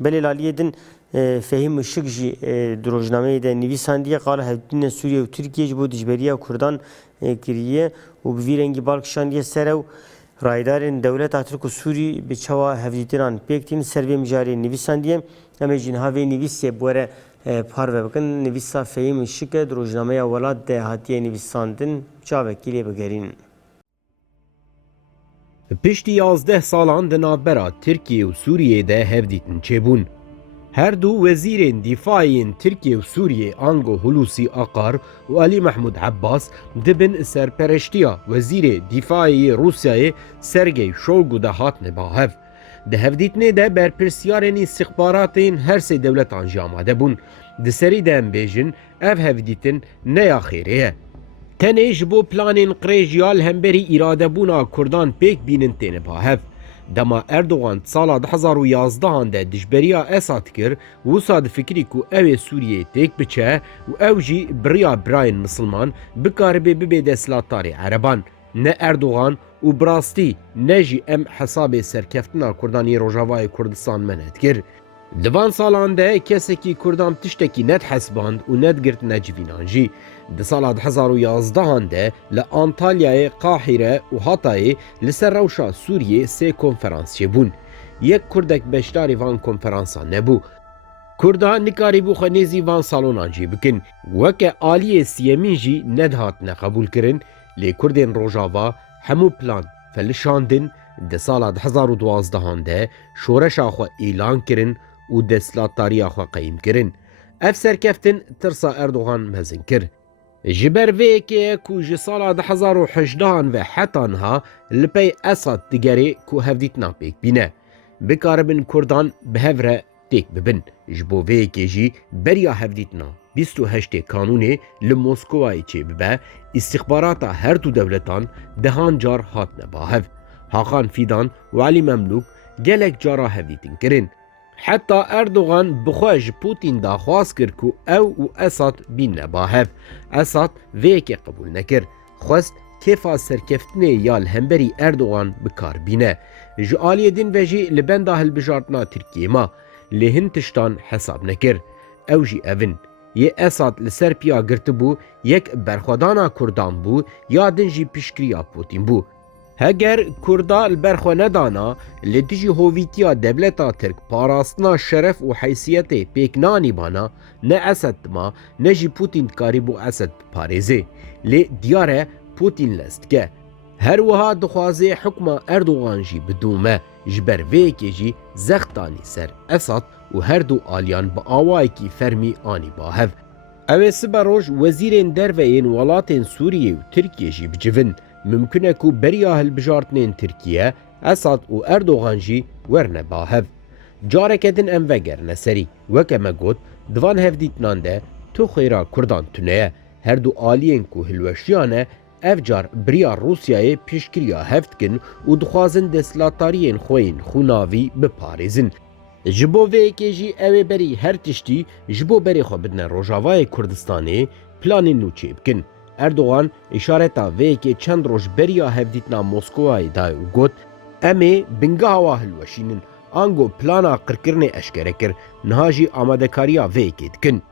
Belê Laliye din Fehîm Işık jî di rojnameyê de nivîsandiye qala hevdîtinên Sûriye û Tirkiye ji bo dijberiya Kurdan kiriye û bi vî rengî bal kişandiye ser ew raydarên dewleta Tirk û Sûrî bi çawa hevdîtinan pêk tînin ser vê mijarê nivîsandiye em ê jî niha vê nivîsê bi were parve bikin. Nivîsa Fehîm Işık di rojnameya Welat de hatiye nivîsandin çavekî lê bigerînin. Piştî 11 salan di navbera Tirkiye û Sûriyê de hevdîtin çêbûn. Her du wezîrên dîfaiyên Tirkiye û Sûriyê Ango Hulusi Akar û Ali Mahmud Abbas dibin serpereştiya Wezîrê Dîfaiyê Rûsyayê Sergey Shoigu de hatine bahev. Di hevdîtinê de berpirsyarên îstixbaratên her sê dewletan jî amade bûn. Di serî de em bêjin ev hevdîtin neya xêrê ye. Tenê ji bo planên qirêj ya li hemberî îradebûna Kurdan pêk bînin têne bahev. Dema Erdogan sala 2011 de dijberiya Esad kir, wisa difikirî ku ew ê Sûriyeyê têk biçe û ew jî biriya birayên Misilman bikaribe bibe desthilatdarê Ereban. Ne Erdogan û bi rastî ne jî em hesabê serkeftina Kurdan yê Rojavayê Kurdistan me nedkir. Di van salan de kesekî Kurdan tiştekî net hesband û netgirt necivînan jî. Di sala 2011 de li Antalyayê, Qahîre û Hatayê li ser rewşa Sûriyê sê konferans çêbûn. Yek Kurdek beşdarî van konferansan nebû. Kurda nikarîbû xwe nêzî van salonan jî bikin. Weke aliyê siyemîn jî nedhatine qebûl kirin, lê Kurdên Rojava hemû plan felişandin, di sala 2012 de şoreşa xwe îlan kirin û desthilatdariya xwe qeyîm kirin. Ev serkeftin tirsa Erdogan mezin kir. Ji ber vê yekê ku ji sala 2018 ve heta niha li pey Esad digerê ku hevdîtina pêk bîne. Bikaribin Kurdan bi hev re têk bibin. Ji bo vê yekê jî beriya hevdîtina 28 Kanûnê li Moskowayê çêbibe, îstixbarata her du dewletan dehan car hatine bahev. Hakan Fidan û Ali Memlûk gelek cara hevdîtin kirin. Heta Erdogan bi xwe ji Putin daxwaz kir ku ew û Esad bîne bahev. Esad vê yekê qebûl nekir. Xwest kêfa serkeftinê ya li hemberî Erdogan bikar bîne. Ji aliyê din ve jî li benda hilbijartina Tirkiyê ma. Lê hin tiştan hesab nekir. Ew jî evin. Yê Esad li ser piya girtibû yek berxwedana Kurdan bû ya din jî piştgiriya Putin bû. Heger Kurda li ber xwe nedana, li dijî hovîtiya dewleta Tirk parastina şeref û heysiyetê pêk nanîbana, ne Esed dima ne jî Putin dikarîbû Esed biparêzê. Lê diyar e Putin lez dike. Her wiha dixwaze hukma Erdogan jî bidûme, ji ber vê yekê jî zextanî ser Esad û her du aliyan bi awayekî fermî anî bahev. Ew ê siber roj wezîrên derveyên welatên Sûriyê û Tirkiye jî bicivin. Mümkün e ku beriya hilbijartinên Tirkiye, Esad û Erdogan jî werne bahev. Careke din em vegerine serî. Weke me got, di van hevdîtinan de tu xêra Kurdan tune ye. Her du aliyên ku hilweşiyan e, ev car biriya Rûsyayê piştgiriya hev dikin û dixwazin desthilatdariyên xwe yên xûnavî biparêzin. Ji bo vê yekê jî ew ê berî her tiştî ji bo berê xwe bidine Rojavayê Kurdistanê planên nû çê bikin. Erdogan îşareta vê yekê çend roj beriya hevdîtina Moskowayê daye û got em ê bingeha wa hilweşînin. Ango plana qirkirinê eşkere kir, niha jî amadekariya vê yekê dikin.